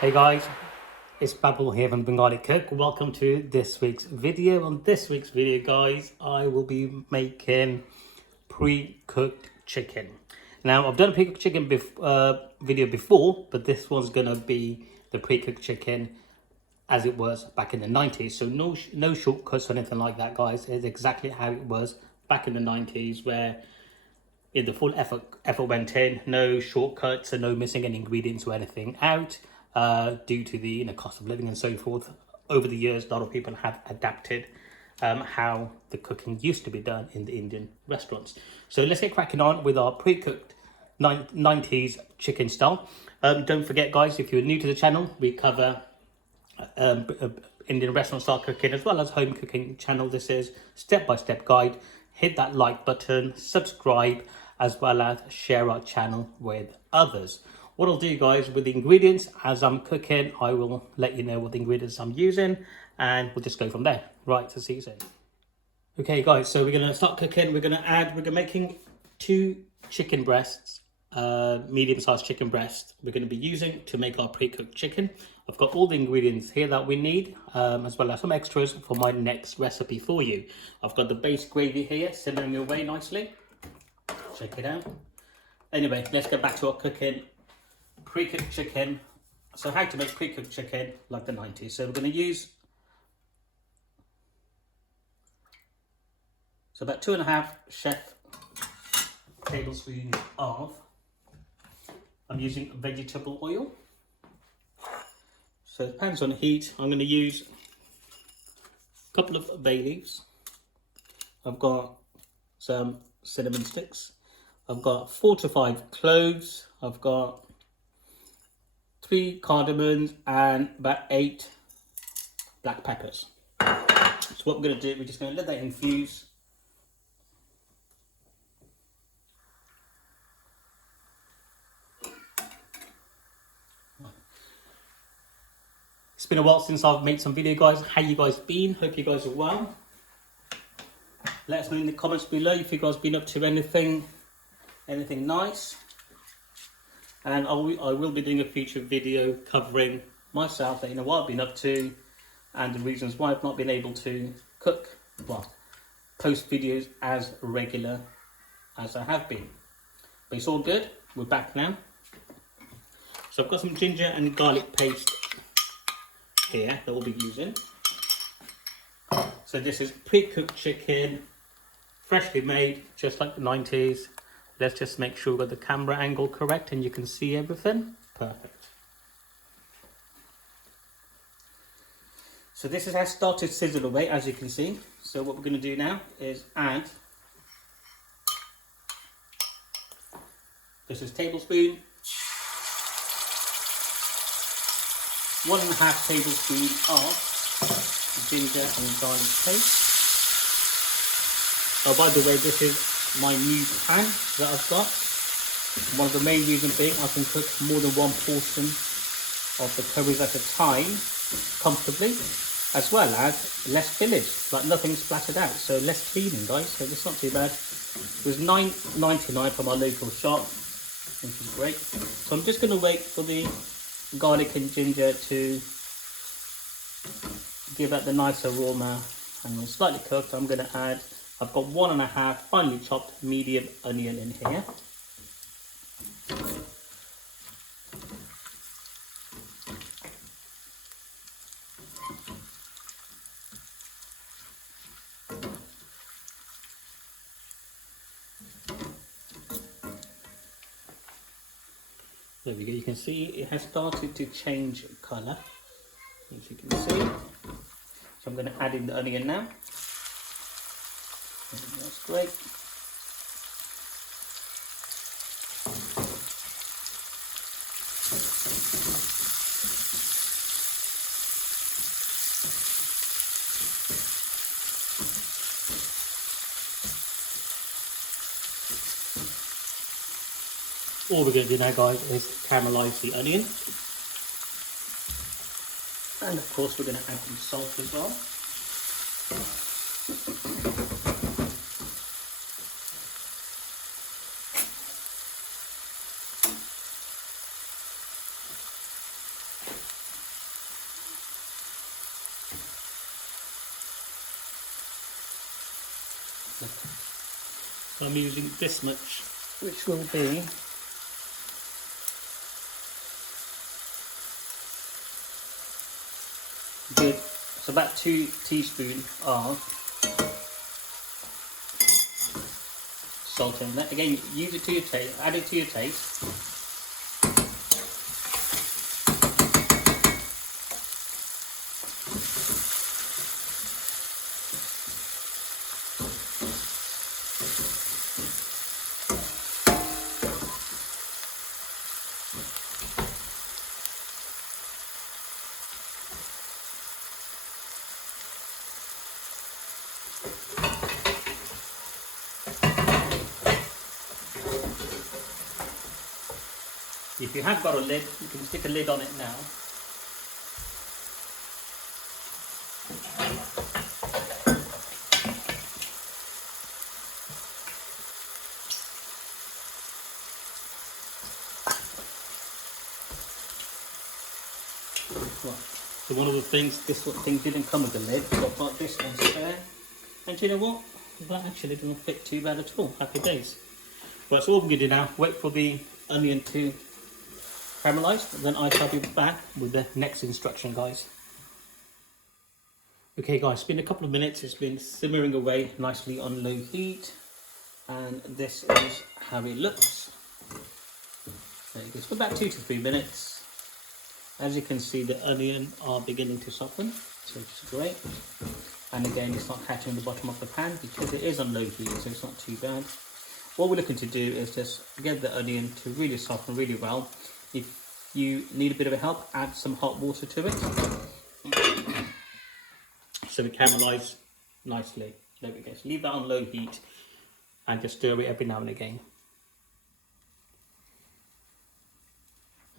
Hey guys, it's Babble here from Bengali Cook. Welcome to this week's video. On this week's video, guys, I will be making pre-cooked chicken. Now, I've done a pre-cooked chicken video before, but this one's gonna be the pre-cooked chicken as it was back in the 90s. So no shortcuts or anything like that, guys. It's exactly how it was back in the 90s, where the full effort went in, no shortcuts and no missing any ingredients or anything out, due to the cost of living and so forth. Over the years, a lot of people have adapted how the cooking used to be done in the Indian restaurants. So let's get cracking on with our pre-cooked 90s chicken style. Don't forget, guys, if you're new to the channel, we cover Indian restaurant style cooking as well as home cooking channel. This is step-by-step guide. Hit that like button, subscribe, as well as share our channel with others. What I'll do, guys, with the ingredients as I'm cooking, I will let you know what the ingredients I'm using, and we'll just go from there. Right, so see you soon. Okay, guys, so we're gonna start cooking. We're making 2 chicken breasts, medium-sized chicken breasts. We're gonna be using to make our pre-cooked chicken. I've got all the ingredients here that we need, as well as some extras for my next recipe for you. I've got the base gravy here simmering away nicely. Check it out. Anyway, let's get back to our cooking. Pre-cooked chicken. So how to make pre-cooked chicken like the 90s. So we're going to use about 2.5 chef tablespoons of, I'm using vegetable oil. So it depends on heat. I'm going to use a couple of bay leaves. I've got some cinnamon sticks. I've got 4 to 5 cloves. I've got 3 cardamoms and about 8 black peppers. So what we're going to do, we're just going to let that infuse. It's been a while since I've made some video, guys. How you guys been? Hope you guys are well. Let us know in the comments below if you guys been up to anything nice. And I will be doing a future video covering myself, letting you know what I've been up to and the reasons why I've not been able to post videos as regular as I have been. But it's all good. We're back now. So I've got some ginger and garlic paste here that we'll be using. So this is pre-cooked chicken, freshly made, just like the 90s. Let's just make sure we've got the camera angle correct and you can see everything. Perfect. So this has started sizzle away, as you can see. So what we're going to do now is add, this is tablespoon, 1.5 tablespoon of ginger and garlic paste. Oh, by the way, this is my new pan that I've got. One of the main reasons being I can cook more than one portion of the curries at a time comfortably, as well as less spillage, like nothing splattered out, so less cleaning, guys. So it's not too bad. It was $9.99 from our local shop, which is great. So I'm just going to wait for the garlic and ginger to give it the nice aroma, and when it's slightly cooked, I'm going to add, I've got 1.5 finely chopped medium onion in here. There we go, you can see it has started to change colour, as you can see. So I'm going to add in the onion now. That's great. All we're going to do now, guys, is caramelise the onion. And of course we're going to add some salt as well. I'm using this much, which will be good. It's about 2 teaspoons of salt in that. Again, use it to your taste, add it to your taste. If you have got a lid, you can stick a lid on it now. So one of the things, this sort of thing didn't come with a lid, so I've got this one spare. And you know what? That actually doesn't fit too bad at all. Happy days. Right, so all we're going to do now, wait for the onion to caramelise, and then I shall be back with the next instruction, guys. Okay guys, it's been a couple of minutes, it's been simmering away nicely on low heat, and this is how it looks. There it goes, for about 2 to 3 minutes. As you can see, the onion are beginning to soften, so it's great. And again, it's not catching the bottom of the pan because it is on low heat, so it's not too bad. What we're looking to do is just get the onion to really soften really well. If you need a bit of a help, add some hot water to it, so it caramelise nicely. There we go. So leave that on low heat and just stir it every now and again.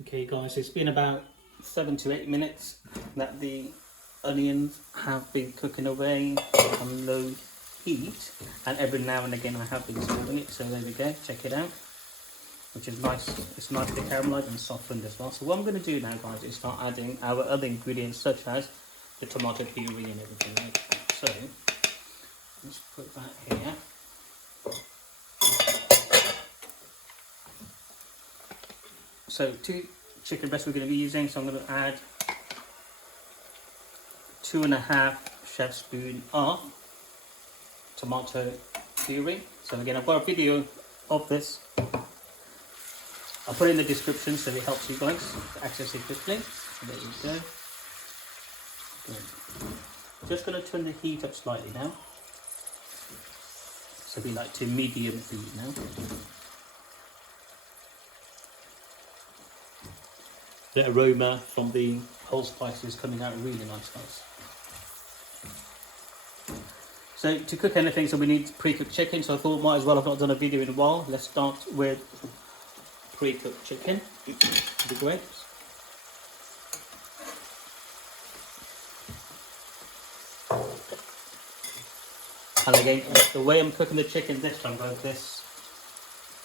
Okay guys, it's been about 7 to 8 minutes that the onions have been cooking away on low heat, and every now and again I have been stirring it, so there we go, check it out, which is nice. It's nicely caramelised and softened as well. So what I'm going to do now guys is start adding our other ingredients such as the tomato puree and everything like that. So let's put that here. So 2 chicken breasts we're going to be using, so I'm going to add 2.5 chef spoon of tomato puree. So again, I've got a video of this. I'll put it in the description so it helps you guys to access it quickly. So there you go. Good. Just going to turn the heat up slightly now. So be like to medium heat now. The aroma from the whole spices coming out really nice, guys. So to cook anything, so we need pre-cooked chicken. So I thought might as well, I've not done a video in a while. Let's start with pre-cooked chicken. Would be great. And again, the way I'm cooking the chicken this time, guys, this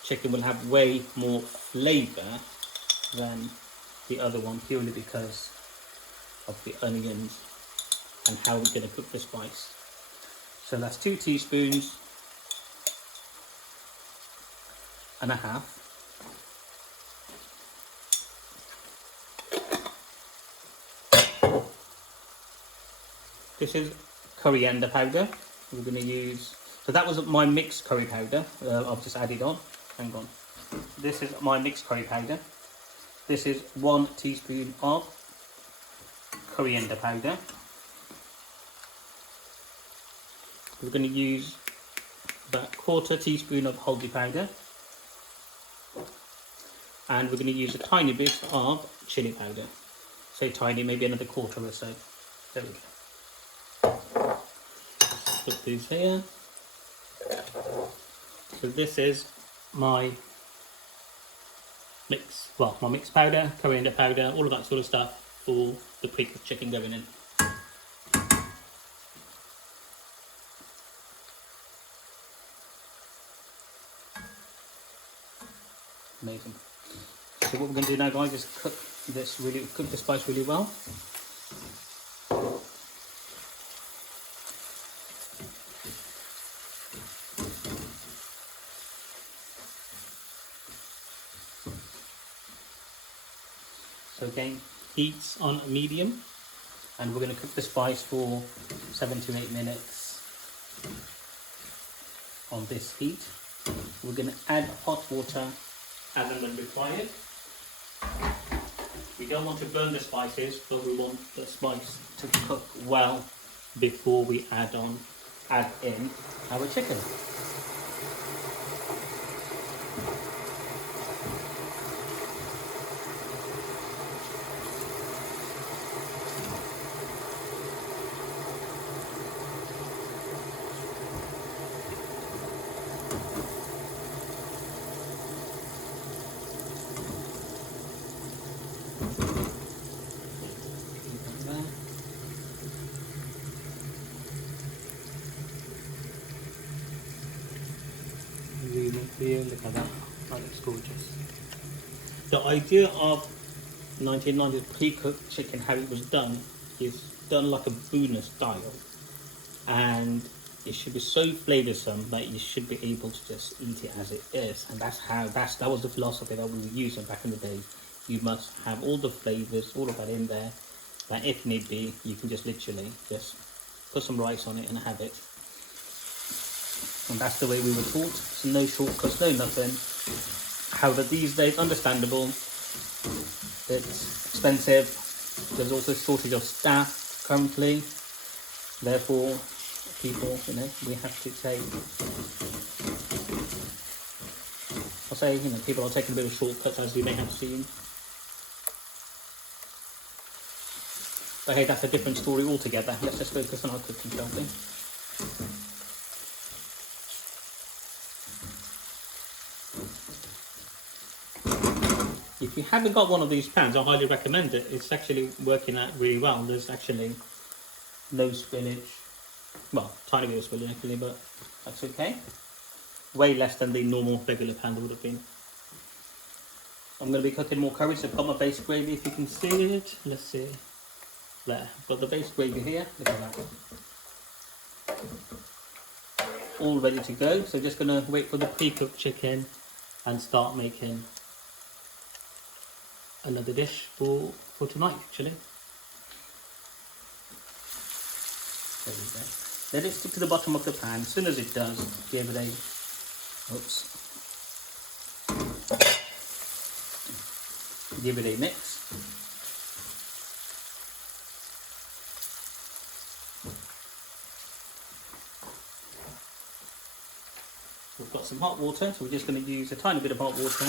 chicken will have way more flavour than the other one, purely because of the onions and how we're going to cook the spice. So that's 2 teaspoons and a half. This is coriander powder. We're going to use, so that was my mixed curry powder. I've just added on. Hang on. This is my mixed curry powder. This is 1 teaspoon of coriander powder. We're going to use about 1/4 teaspoon of haldi powder. And we're going to use a tiny bit of chili powder. So tiny, maybe another 1/4 or so. There we go. Put these here. So this is my mix, well, my mixed powder, coriander powder, all of that sort of stuff for the pre-cooked chicken going in. Amazing. So what we're going to do now, guys, is cook the spice really well. So again, heat's on medium, and we're going to cook the spice for 7 to 8 minutes on this heat. We're going to add hot water as and when required. We don't want to burn the spices, but we want the spice to cook well before we add in our chicken. Look at that, that looks gorgeous. The idea of 1990s pre-cooked chicken, how it was done, is done like a Buna style, and it should be so flavoursome that you should be able to just eat it as it is. And that was the philosophy that we were using back in the day. You must have all the flavours, all of that in there, that if need be, you can just literally just put some rice on it and have it. And that's the way we were taught. So no shortcuts, no nothing. However, these days, understandable, it's expensive. There's also a shortage of staff currently. Therefore, people, we have to take, I'll say, people are taking a bit of shortcuts, as you may have seen. But hey, that's a different story altogether. Let's just focus on our cooking, shall we? If you haven't got one of these pans, I highly recommend it. It's actually working out really well. There's actually no spillage. Well, tiny bit of spillage actually, but that's okay. Way less than the normal regular pan would have been. I'm going to be cooking more curries. So I've got my base gravy, if you can see it. Let's see. There. Got the base gravy here. Look at that. All ready to go. So just going to wait for the pre-cooked chicken and start making another dish for tonight, actually. There we go. Let it stick to the bottom of the pan. As soon as it does, give it a, give it a mix. We've got some hot water, so we're just going to use a tiny bit of hot water.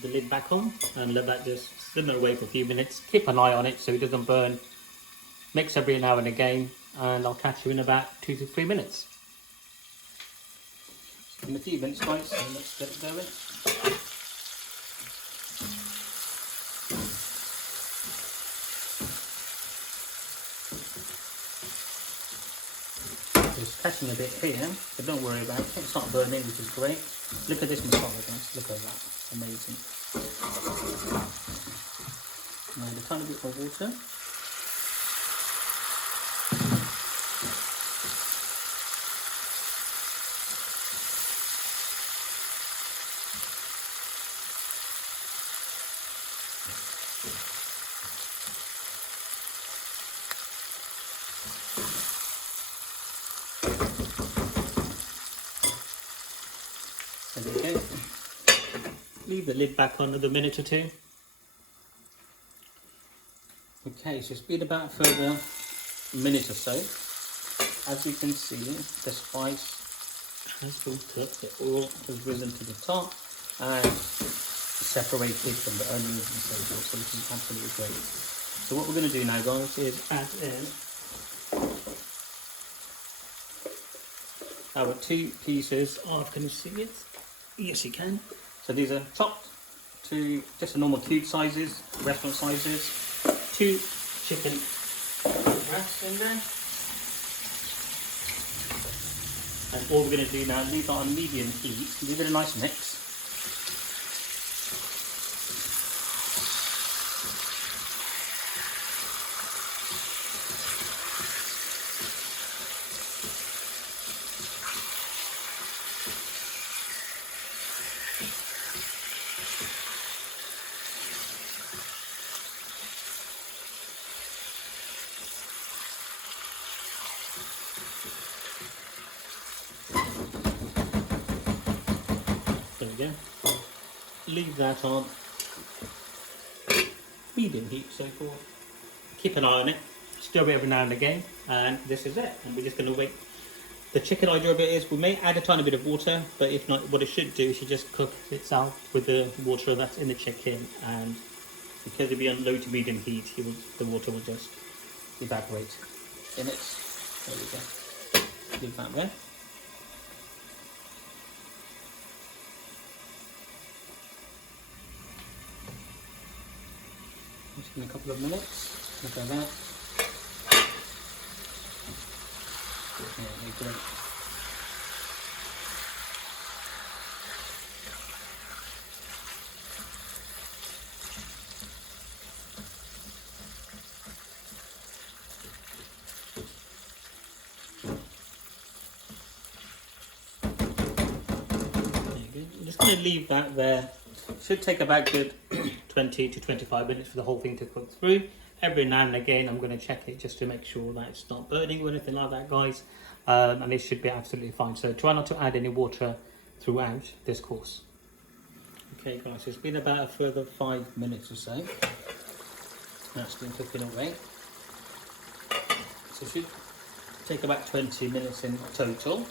The lid back on and let that just simmer away for a few minutes. Keep an eye on it so it doesn't burn. Mix every now and again, and I'll catch you in about 2 to 3 minutes. In a few minutes, guys, so let's get it going. It's catching a bit here, but don't worry about it. It's not burning, which is great. Look at this masala, guys. Look at that. Amazing. Now a tiny bit of water. There we go. Leave the lid back on another minute or two. Okay, so it's been about for a minute or so. As you can see, the spice has built up, it all has risen to the top and separated from the onions and so forth, so this is absolutely great. So what we're going to do now, guys, is add in our 2 pieces of, can you see it? Yes, you can. So these are chopped to just a normal cube sizes, restaurant sizes. 2 chicken breasts in there. And all we're going to do now, leave that on medium heat, give it a nice mix. There we go. Leave that on medium heat, so forth. Keep an eye on it, stir it every now and again, and this is it. And we're just going to wait. The chicken idea of it is we may add a tiny bit of water, but if not, what it should do is it should just cook itself with the water that's in the chicken, and because it'll be on low to medium heat, the water will just evaporate in it. There we go. Leave that there. Just in a couple of minutes, look at that. Yeah, great. I'm just going to leave that there. Should take about good 20 to 25 minutes for the whole thing to cook through. Every now and again I'm going to check it just to make sure that it's not burning or anything like that, guys, and it should be absolutely fine. So try not to add any water throughout this course. Okay guys, it's been about a further 5 minutes or so. That's been cooking away, so it should take about 20 minutes in total.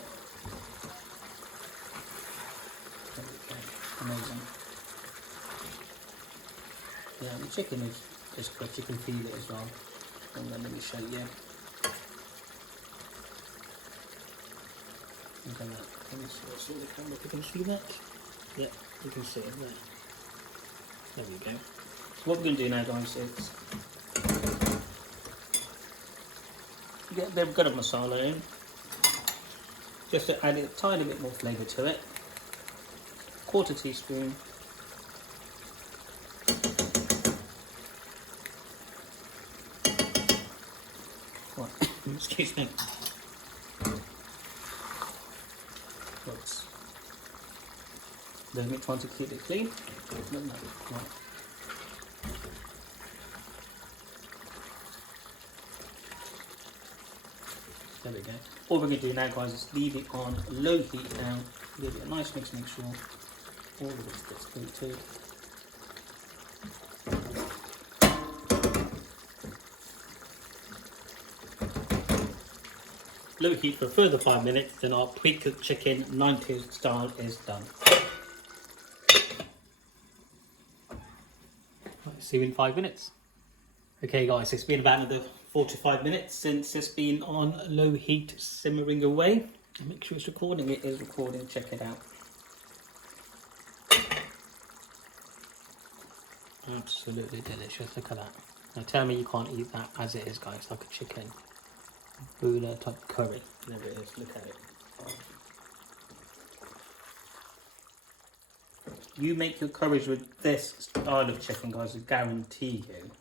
Amazing. Yeah, the chicken is cooked, you can feel it as well. And then let me show you. Look at that. Can you see the camera? If you can see that? Yeah, you can see it there. There we go. So what we're going to do now, guys, is get a bit of garam masala in, just to add a tiny bit more flavour to it. 1/4 teaspoon. Excuse me. Oops. Then we're trying to keep it clean. No. Right. There we go. All we're going to do now, guys, is leave it on low heat now. Give it a nice mix, make sure all of this gets coated. Low heat for a further 5 minutes, then our pre-cooked chicken 90s style is done. Right, see you in 5 minutes. Okay guys, it's been about another 4 to 5 minutes since it's been on low heat simmering away. Make sure it's recording. It is recording, check it out. Absolutely delicious, look at that. Now tell me you can't eat that as it is, guys, like a chicken bula type curry. There it is, look at it. You make your curries with this style of chicken, guys, I guarantee you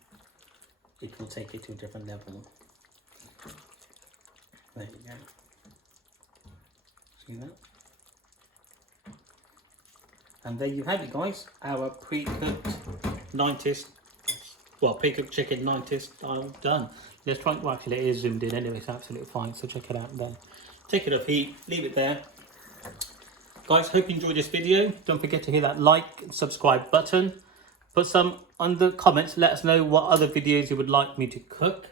it will take it to a different level. There you go. See that? And there you have it, guys, our pre-cooked 90s, well, pre-cooked chicken 90s style done. Let's try, well actually it is zoomed in anyway, it's absolutely fine, so check it out then. Take it off heat, leave it there. Guys, hope you enjoyed this video. Don't forget to hit that like and subscribe button. Put some under comments, let us know what other videos you would like me to cook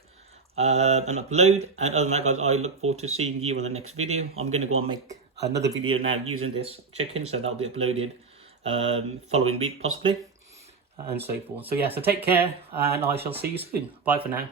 and upload. And other than that, guys, I look forward to seeing you in the next video. I'm going to go and make another video now using this chicken, so that'll be uploaded following week possibly, and so forth. So yeah, so take care, and I shall see you soon. Bye for now.